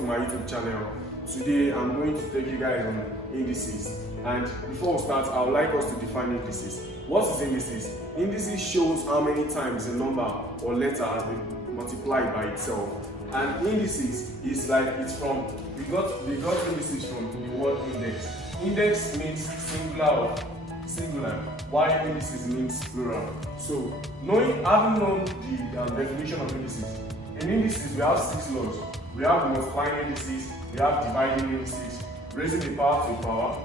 to my YouTube channel. Today I'm going to take you guys on indices, and before we start I would like us to define indices. What is indices? Indices shows how many times a number or letter has been multiplied by itself, and indices is like it's from we got indices from the word index. Index means singular, while indices means plural. So having known the definition of indices, in indices we have 6 laws. We have multiplying indices, we have dividing indices, raising the power to a power,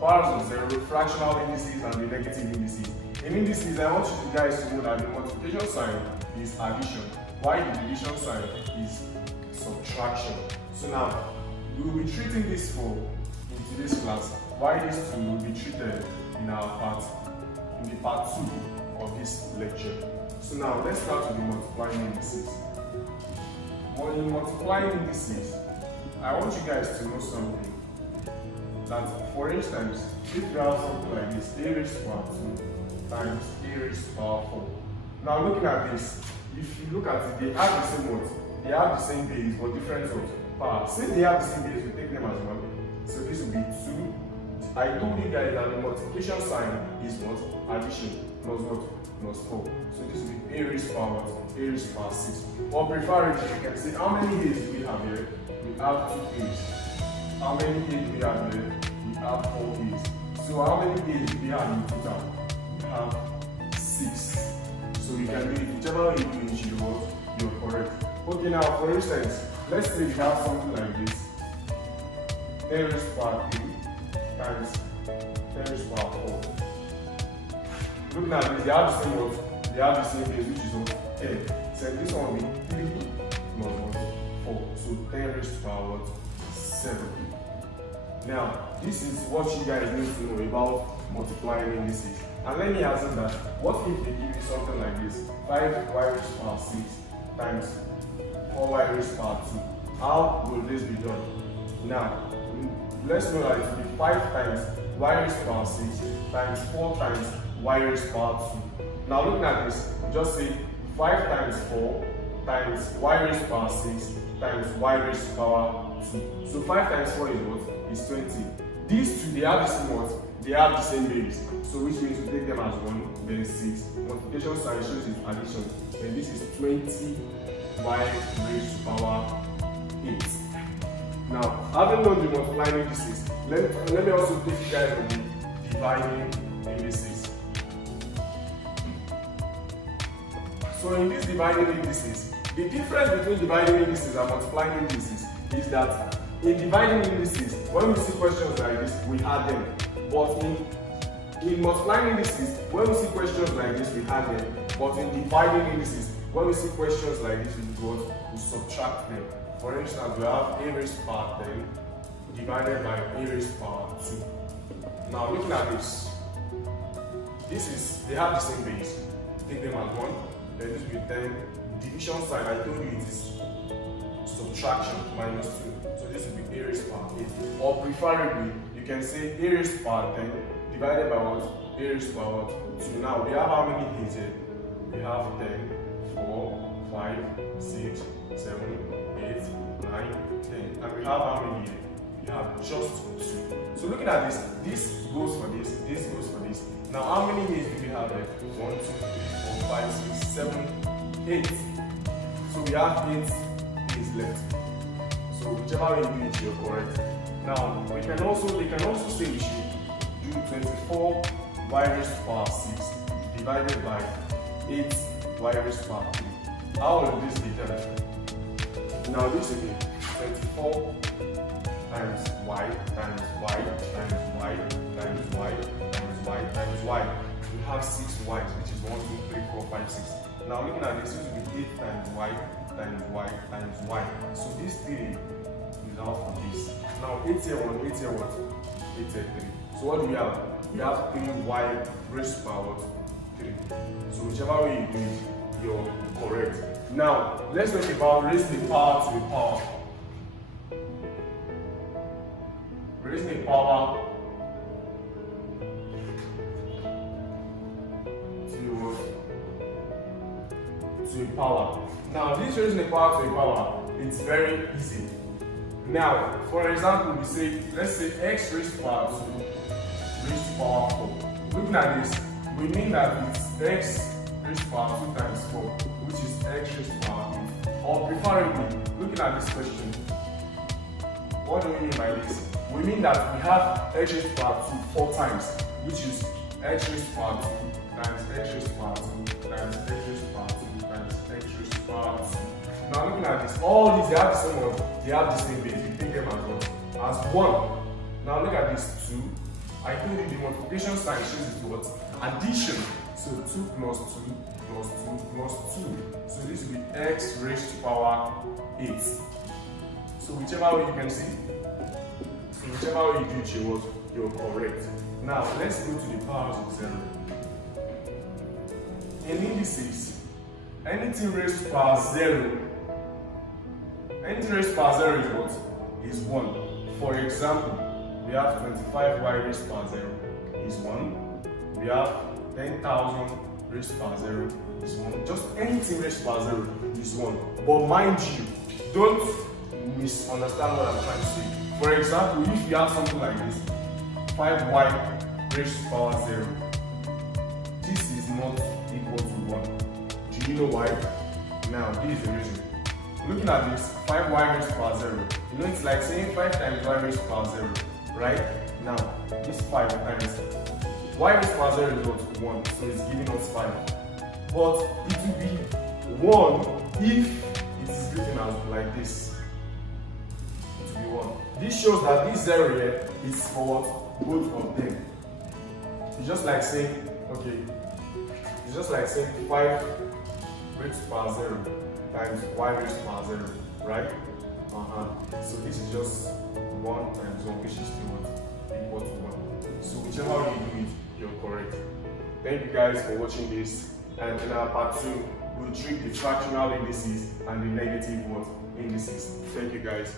powers of 0, fractional indices, and the negative indices. In indices, I want you guys to know that the multiplication sign is addition, while the division sign is subtraction. So now, we will be treating this in today's class, while these two will be treated in the part 2 of this lecture. So now, let's start with the multiplying indices. In multiplying indices, I want you guys to know something. That, for instance, if you have something like this, a raised to the power 2 times a raised to the power 4. Now, looking at this, if you look at it, they have the same words. They have the same base, but different words. Power. Since they have the same base, we take them as 1. So this will be 2. I told you guys that the multiplication sign is what? Addition plus what? Plus 4. So this will be a raised to the power what? A raised to the power 6. Or preferably, you can say how many a's do we have here? We have 2 a's. How many a's do we have here? We have 4 a's. So how many a's do we have in total? We have 6. So you can do it whichever way you do it, you're correct. Okay, now for instance, let's say we have something like this. 10 raised to the power 3 times 10 raised to the power 4. Looking at this, they have the same words. They have the same base, which is what? 10. So this one will be 3 plus 4. So 10 raised to the power 7. Now, this is what you guys need to know about multiplying indices. And let me ask you that, what if they give you something like this? 5y raised to the power 6 times 4y raised to the power 2. How will this be done? Now, let's know that it will be 5 times y raised to the power 6 times 4 times y raised to the power 2. Now looking at this, just say 5 times 4 times y raised to the power 6 times y raised to the power 2. So 5 times 4 is what? Is 20. These two, they have the same what? They have the same base. So which means we take them as 1, then 6. Multiplication sign shows its addition. Then this is 20 y raised to the power 8. Now, having known the multiplying indices, let me also take you guys on the dividing indices. So in these dividing indices, the difference between dividing indices and multiplying indices is that in dividing indices, when we see questions like this, we add them. But in multiplying indices, when we see questions like this, we add them. But in dividing indices, when we see questions like this, we subtract them. For instance, we have a raised to the power 10 divided by a raised to the power 2. Now looking at this, they have the same base. Take them as 1. Then this will be 10. Division sign, I told you it is subtraction, minus 2. So this will be a raised to the power 8. Or preferably, you can say a raised to the power 10 divided by what? A raised to the power 2. Now we have how many a's here? We have 10, 4, 5, 6, 7, 8, 9, 10. And we have how many here? We have just 2. So looking at this, this goes for this goes for this. Now how many a's do we have here? 1, 2, 3, 4, 5, 6, 7, 8. So we have 8 a's left. So whichever way you do it, you're correct. Now they can also say we should do 24 y raised to the power 6 divided by 8 y raised to the power 3. How will this be done? Now this will be 24 times y times y times y times y times y times y. We have 6 y's, which is 1, 2, 3, 4, 5, 6. Now looking at this, this will be 8 times y times y times y. So this 3 is out for this. Now 8 here 1, 8 here what? 8 here 3. So what do we have? We have 3y raised to the power 3. So whichever way you do it, you're correct. Now let's talk about raising the power to a power. Raising the power to a power. Now this raising the power to a power, it's very easy. Now, for example, we say, let's say x raised to power 2 raised to power 4. Looking at this, we mean that it's x raised to power 2 times 4, which is x raised to power 8. Or preferably, looking at this question, what do we mean by this? We mean that we have x raised to power 2 4 times, which is x raised to power 2 times x raised to power 2 times x raised to power 2 times x raised to power 2. Now looking at this, all these they have the same one, they have the same base. You take them as what? As 1. Now look at this 2. I told you the multiplication sign shows it what? Addition. So 2 plus 2 plus 2 plus 2. So this will be x raised to power 8. So whichever way you can see, so whichever way you do it, you're correct. Now let's go to the powers of 0. In indices, anything raised to power 0, anything raised to power 0 is what? Is 1. For example, we have 25y raised to power 0 is 1. We have 10,000 raised to power 0 is 1. Just anything raised to power 0 is 1. But mind you, don't misunderstand what I'm trying to say. For example, if you have something like this, 5y raised to power 0, this is not equal to 1. Do you know why? Now, this is the reason. Looking at this, 5y raised to power 0. You know, it's like saying 5 times y raised to power 0, right? Now, this 5 times y raised to power 0 is what? 1, so it's giving us 5. But it will be 1 if it is written as like this. It will be 1. This shows that this 0 here is for what? Both of them. It's just like saying, okay, it's just like saying 5 raised to power 0 times y raised to power 0, right? So this is just 1 times 1, which is still what? Equal to 1. So whichever way you do it, you're correct. Thank you guys for watching this. And in our part 2, we'll treat the fractional indices and the negative what? Indices. Thank you guys.